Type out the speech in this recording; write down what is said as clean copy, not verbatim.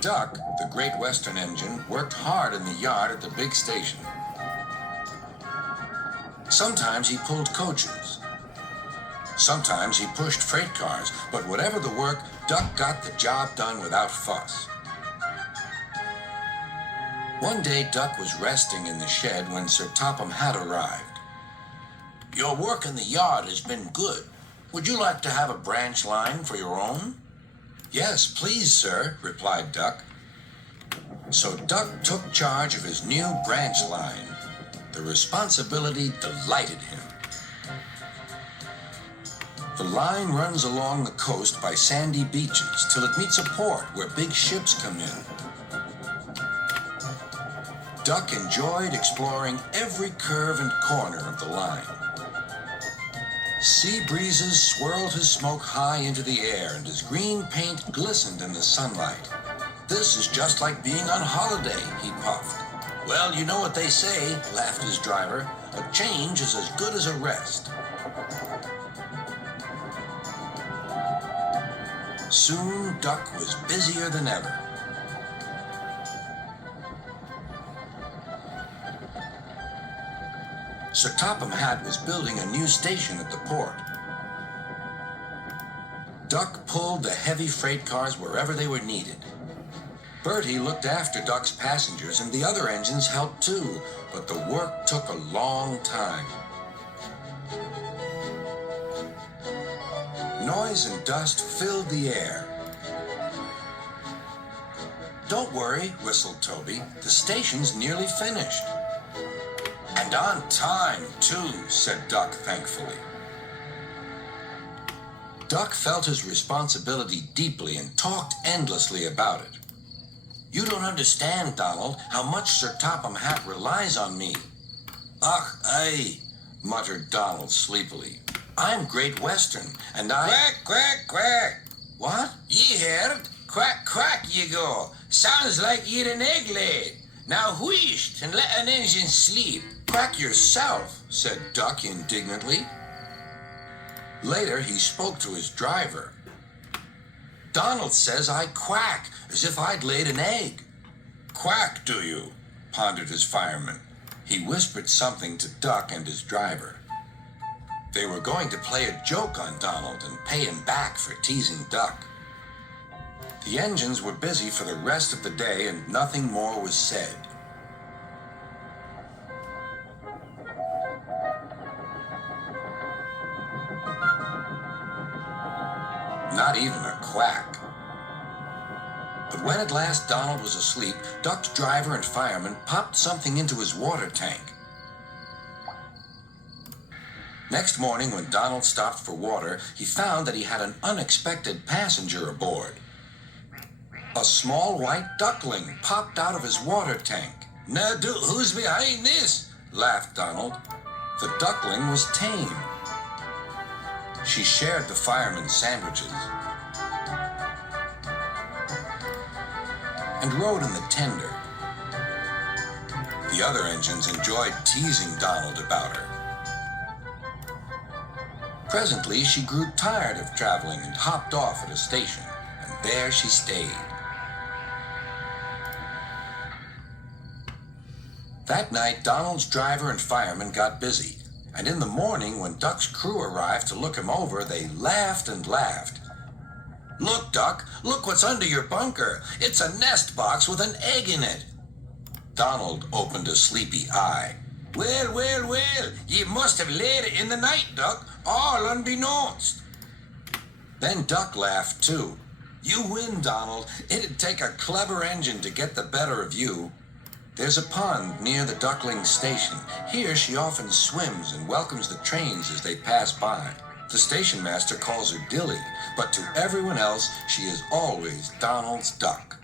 Duck, the Great Western engine, worked hard in the yard at the big station. Sometimes he pulled coaches. Sometimes he pushed freight cars, but whatever the work, Duck got the job done without fuss. One day, Duck was resting in the shed when Sir Topham Hatt arrived. "Your work in the yard has been good. Would you like to have a branch line for your own?" "Yes, please, sir," replied Duck. So Duck took charge of his new branch line. The responsibility delighted him. The line runs along the coast by sandy beaches till it meets a port where big ships come in. Duck enjoyed exploring every curve and corner of the line. Sea breezes swirled his smoke high into the air, and his green paint glistened in the sunlight. "This is just like being on holiday," he puffed. "Well, you know what they say," laughed his driver. "A change is as good as a rest." Soon, Duck was busier than ever. Sir Topham Hatt was building a new station at the port. Duck pulled the heavy freight cars wherever they were needed. Bertie looked after Duck's passengers, and the other engines helped too, but the work took a long time. Noise and dust filled the air. "Don't worry," whistled Toby. "The station's nearly finished." "And on time, too," said Duck thankfully. Duck felt his responsibility deeply and talked endlessly about it. "You don't understand, Donald, how much Sir Topham Hatt relies on me." "Ach, aye," muttered Donald sleepily. "I'm Great Western, and I—" "Quack, quack, quack." "What?" "Ye heard? Quack, quack, ye go. Sounds like ye'd an egg laid. Now wheesht and let an engine sleep." "Quack yourself," said Duck indignantly. Later, he spoke to his driver. "Donald says I quack, as if I'd laid an egg." "Quack, do you?" pondered his fireman. He whispered something to Duck and his driver. They were going to play a joke on Donald and pay him back for teasing Duck. The engines were busy for the rest of the day, and nothing more was said. Not even a quack. But when at last Donald was asleep, Duck's driver and fireman popped something into his water tank. Next morning, when Donald stopped for water, he found that he had an unexpected passenger aboard. A small white duckling popped out of his water tank. "Now, who's behind this?" laughed Donald. The duckling was tame. She shared the fireman's sandwiches and rode in the tender. The other engines enjoyed teasing Donald about her. Presently, she grew tired of traveling and hopped off at a station, and there she stayed. That night, Donald's driver and fireman got busy, and in the morning, when Duck's crew arrived to look him over, they laughed and laughed. "Look, Duck, look what's under your bunker. It's a nest box with an egg in it." Donald opened a sleepy eye. Well, well, well, ye must have laid it in the night, Duck, all unbeknownst." Then Duck laughed too. "You win, Donald. It'd take a clever engine to get the better of you." There's a pond near the duckling station. Here she often swims and welcomes the trains as they pass by. The station master calls her Dilly, but to everyone else, she is always Donald's duck.